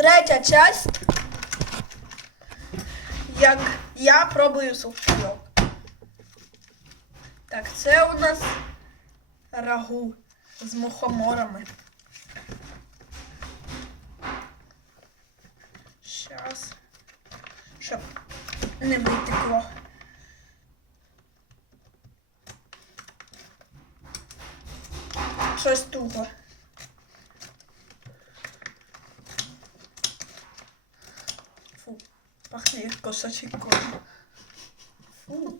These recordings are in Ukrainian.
Третя часть. Як я пробую сухпайок. Так, це у нас рагу з мухоморами. Щас. Щоб не витекло. Щось туго. Пахне як косачий корм. Фу.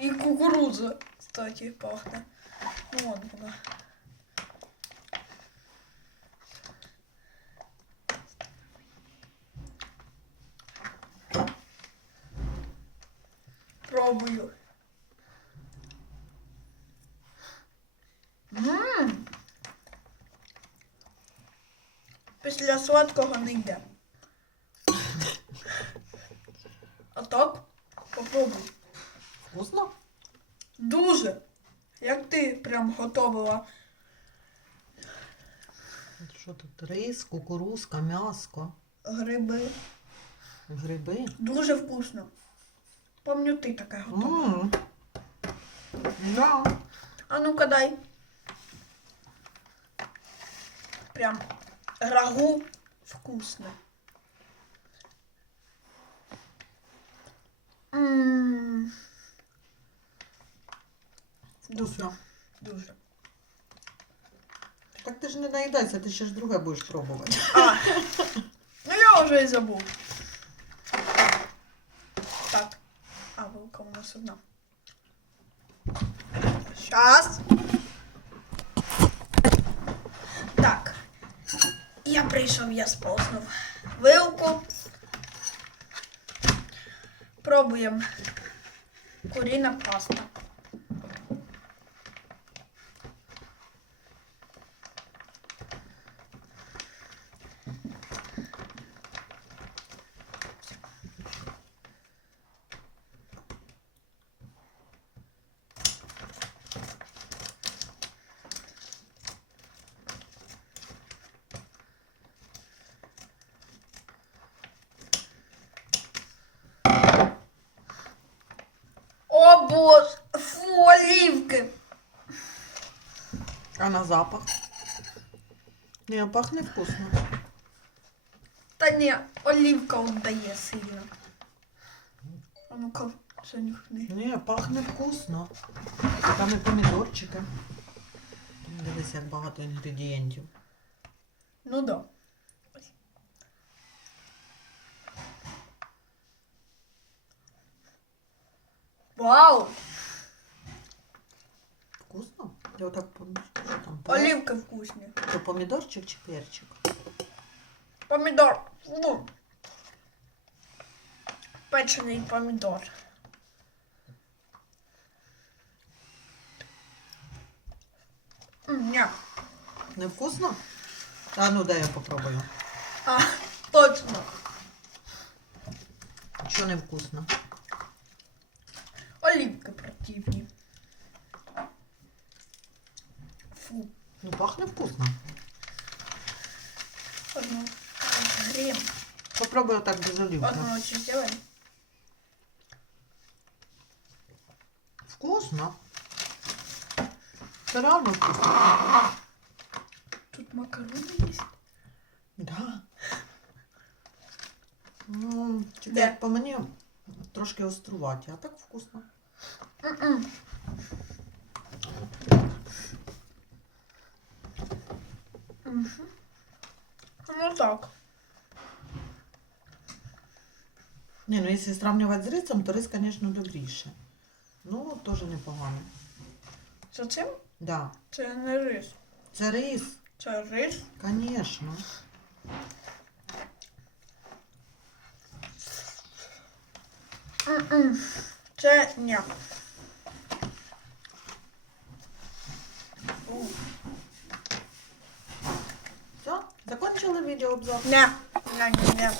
І кстати, пахне. Ну, вон вона. Пробую. Після сладкого не йде. А так? Попробуй. Вкусно? Дуже. Як ти прям готувала. Що тут? Рис, кукурузка, м'яско, Гриби. гриби. Дуже вкусно. Помню, ти таке готувала. Ммм. Да. А ну-ка дай. Прям рагу вкусно. М, Вкусно. Дуже. Так ти ж не наїдайся, ти ще ж друге будеш пробувати. А, ну я вже і забув. Так. А, вилка у нас одна. Щас. Так. Я прийшов, я сповзнув вилку. Пробуємо. Куріна паста. А на запах? Ні, пахне вкусно. Та ні, олівка дає сильно. А ну-ка, занюхни. Ні, пахне вкусно. Там і помідорчики. Дивись, як багато інгредієнтів. Ну да. Вау! Вкусно? Я отак помню, що там. Олівки вкусні. То помідорчик чи перчик? Помідор. Фу. Печений помідор. М, Ні. Не вкусно? А ну дай я попробую. А, точно. Що не вкусно? Олівки противні. Фу. Ну пахне вкусно. Одну. Грім. Попробуй отак без олівки. Одну чи сделай. Вкусно. Це реально вкусно. Тут макарони є. Да. Ну, тільки Де? як по мені трошки оструваті, а так вкусно. М-м. Мгм. Ну так. Ні, ну якщо сравнювати з рисом, то рис, звісно, добріше. Ну, теж непогано. За цим Да. це не рис. Це рис, Це рис. звісно. Це ні. Все, закончили відеообзор. Не. Не, не, не.